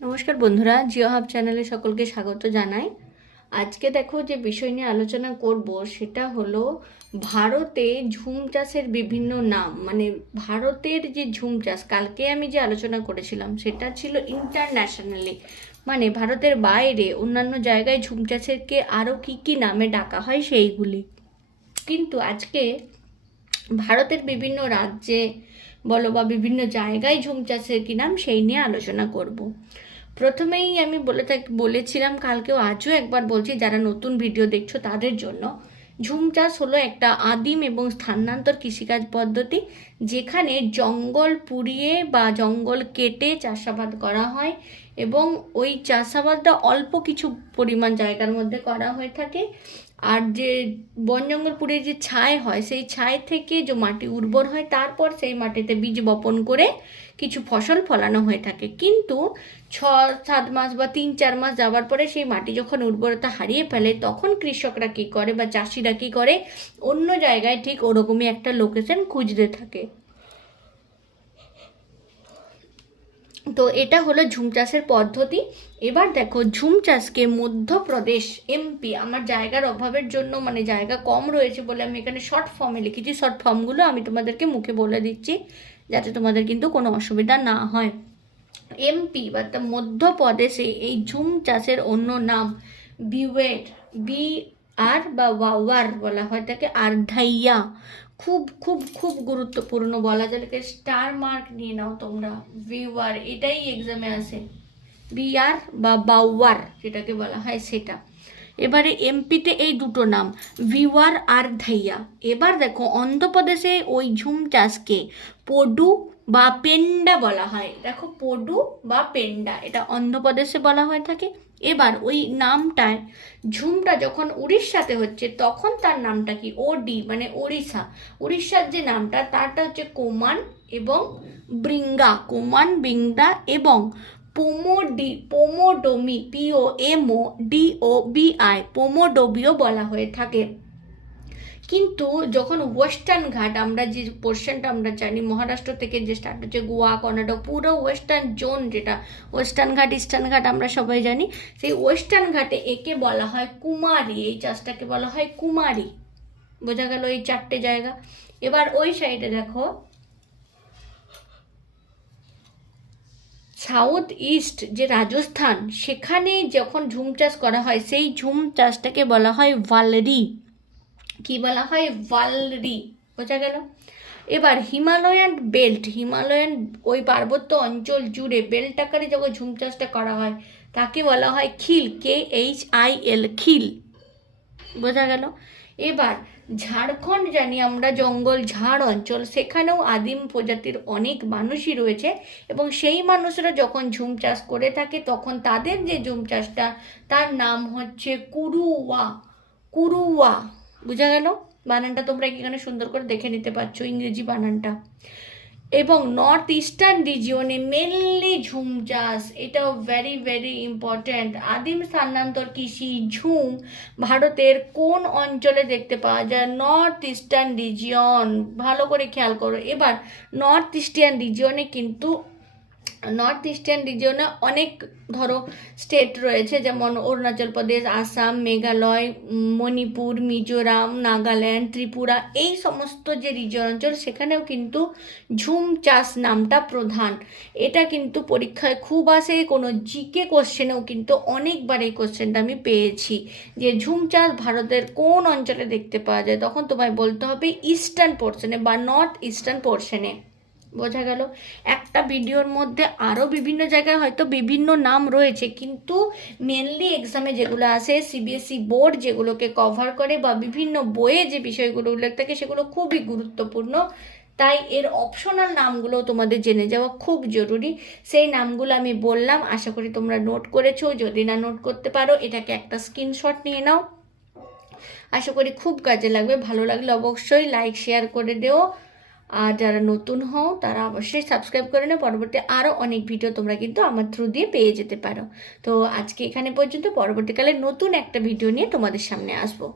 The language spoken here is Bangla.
নমস্কার বন্ধুরা, জিও হাব চ্যানেলে সকলকে স্বাগত জানাই। আজকে দেখো যে বিষয় নিয়ে আলোচনা করব সেটা হলো ভারতে ঝুম চাষের বিভিন্ন নাম। মানে ভারতের যে ঝুম চাষ কালকে আমি যে আলোচনা করেছিলাম সেটা ছিল ইন্টারন্যাশনালি, মানে ভারতের বাইরে অন্যান্য জায়গায় ঝুম চাষেরকে আরও কী কী নামে ডাকা হয় সেইগুলি। কিন্তু আজকে ভারতের বিভিন্ন রাজ্যে বলো বা বিভিন্ন জায়গায় ঝুম চাষের কী নাম সেই নিয়ে আলোচনা করব। প্রথমেই আমি বলেছিলাম কালকেও, আজও একবার বলছি, যারা নতুন ভিডিও দেখছো তাদের জন্য, ঝুম চাষ হলো একটা আদিম এবং স্থানান্তর কৃষিকাজ পদ্ধতি, যেখানে জঙ্গল পুড়িয়ে বা জঙ্গল কেটে চাষাবাদ করা হয় এবং ওই চাষাবাদটা অল্প কিছু পরিমাণ জায়গার মধ্যে করা হয়ে থাকে। আর যে বন জঙ্গল পুড়ে যে ছাই হয়, সেই ছাই থেকে যে মাটি উর্বর হয়, তারপর সেই মাটিতে বীজ বপন করে কিছু ফসল ফলানো হয়ে থাকে। কিন্তু 6-7 মাস বা 3-4 মাস যাওয়ার পরে সেই মাটি যখন উর্বরতা হারিয়ে ফেলে, তখন কৃষকরা কী করে বা চাষিরা কী করে, অন্য জায়গায় ঠিক ওরকমই একটা লোকেশন খুঁজতে থাকে। তো এটা হলো ঝুম চাষের পদ্ধতি। এবার দেখো, ঝুম চাষকে মধ্যপ্রদেশ, এমপি, আমার জায়গার অভাবের জন্য, মানে জায়গা কম রয়েছে বলে আমি এখানে শর্ট ফর্মে লিখেছি। শর্ট ফর্মগুলো আমি তোমাদেরকে মুখে বলে দিচ্ছি যাতে তোমাদের কিন্তু কোনো অসুবিধা না হয়। এমপি বা মধ্যপ্রদেশে এই ঝুম চাষের অন্য নাম বিওয়েট, আর বা ওয়াওয়ার বলা হয় তাকে, আর ধাইয়া। খুব খুব খুব গুরুত্বপূর্ণ, বলা যায় স্টার মার্ক নিয়ে নাও তোমরা। ভিওয়ার, এটাই এক্সামে আসে, বিআর বা বাউয়ার যেটাকে বলা হয় সেটা। এবারে এমপিতে এই দুটো নাম, ভিওয়ার আর ধাইয়া। এবার দেখো, অন্ধ্রপ্রদেশে ওই ঝুম চাষকে পডু বা পেন্ডা বলা হয়। দেখো, পডু বা পেন্ডা, এটা অন্ধ্রপ্রদেশে বলা হয়ে থাকে। এবার ওই নামটায় ঝুমটা যখন উড়িষ্যাতে হচ্ছে, তখন তার নামটা কি, ওডি মানে ওড়িশা। উড়িষ্যার যে নামটা তারটা হচ্ছে কোমান এবং ব্রিঙ্গা, কোমান ব্রিঙ্গা এবং পোমোডোমি, POMODOBI, পোমোডোবিও বলা হয়ে থাকে। কিন্তু যখন ওয়েস্টার্ন ঘাট, আমরা যে পোর্শনটা আমরা জানি মহারাষ্ট্র থেকে যে স্টার্ট হচ্ছে, গোয়া, কর্ণাটক, পুরো ওয়েস্টার্ন জোন, যেটা ওয়েস্টার্ন ঘাট ইস্টার্ন ঘাট আমরা সবাই জানি, সেই ওয়েস্টার্ন ঘাটে একে বলা হয় কুমারী। এই চাষটাকে বলা হয় কুমারী। বোঝা গেল এই 4টে জায়গা। এবার ওই সাইডে দেখো, সাউথ ইস্ট যে রাজস্থান, সেখানে যখন ঝুম চাষ করা হয়, সেই ঝুম চাষটাকে বলা হয় ভালরি। কি বলা হয়? ভালরি। বোঝা গেল? এবার হিমালয়ান বেল্ট, হিমালয়ান ওই পার্বত্য অঞ্চল জুড়ে বেল্ট আকারে যখন ঝুম চাষটা করা হয়, তাকে বলা হয় খিল, KHIL, খিল। বোঝা গেল? এবার ঝাড়খণ্ড জানি আমরা জঙ্গল ঝাড় অঞ্চল, সেখানেও আদিম প্রজাতির অনেক মানুষই রয়েছে এবং সেই মানুষরা যখন ঝুম চাষ করে থাকে, তখন তাদের যে ঝুম চাষটা, তার নাম হচ্ছে কুরুওয়া। কুরুওয়া। বোঝা গেল? বানানটা তোমরা এখানে সুন্দর করে দেখে নিতে পারছো, ইংরেজি বানানটা। এবং নর্থ ইস্টার্ন রিজিয়নে মেনলি ঝুম চাষ, এটাও ভেরি ভেরি ইম্পর্ট্যান্ট। আদিম স্থানান্তর কৃষি ঝুম ভারতের কোন অঞ্চলে দেখতে পাওয়া যায়? North eastern region. ভালো করে খেয়াল করো। এবার নর্থ ইস্টার্ন রিজিয়নে কিন্তু, নর্থ ইস্টার্ন রিজিয়নে অনেক ধরো স্টেট রয়েছে, যেমন অরুণাচল প্রদেশ, আসাম, মেঘালয়, মণিপুর, মিজোরাম, নাগাল্যান্ড, ত্রিপুরা, এই সমস্ত যে রিজন অঞ্চল, সেখানেও কিন্তু ঝুম চাষ নামটা প্রধান। এটা কিন্তু পরীক্ষায় খুব আসে, কোনো জিকে কোশ্চেনেও কিন্তু অনেকবার এই কোশ্চেনটা আমি পেয়েছি, যে ঝুম চাষ ভারতের কোন অঞ্চলে দেখতে পাওয়া যায়, তখন তোমায় বলতে হবে ইস্টার্ন পোর্শনে বা নর্থ ইস্টার্ন পোর্শনে। বোঝা গেল? একটা ভিডিওর মধ্যে আরও বিভিন্ন জায়গায় হয়তো বিভিন্ন নাম রয়েছে, কিন্তু মেনলি এক্সামে যেগুলো আসে, CBSE বোর্ড যেগুলোকে কভার করে বা বিভিন্ন বইয়ে যে বিষয়গুলো উল্লেখ থাকে, সেগুলো খুবই গুরুত্বপূর্ণ। তাই এর অপশনাল নামগুলো তোমাদের জেনে যাওয়া খুব জরুরি। সেই নামগুলো আমি বললাম, আশা করি তোমরা নোট করেছো। যদি না নোট করতে পারো, এটাকে একটা স্ক্রিনশট নিয়ে নাও। আশা করি খুব কাজে লাগবে। ভালো লাগলে অবশ্যই লাইক শেয়ার করে দিও। আর যারা নতুন হও তারা অবশ্যই সাবস্ক্রাইব করে নাও। পরবর্তী আরও অনেক ভিডিও তোমরা কিন্তু আমার থ্রু দিয়ে পেয়ে যেতে পারো। তো আজকে এখানে পর্যন্ত, পরবর্তীকালে নতুন একটা ভিডিও নিয়ে তোমাদের সামনে আসবো।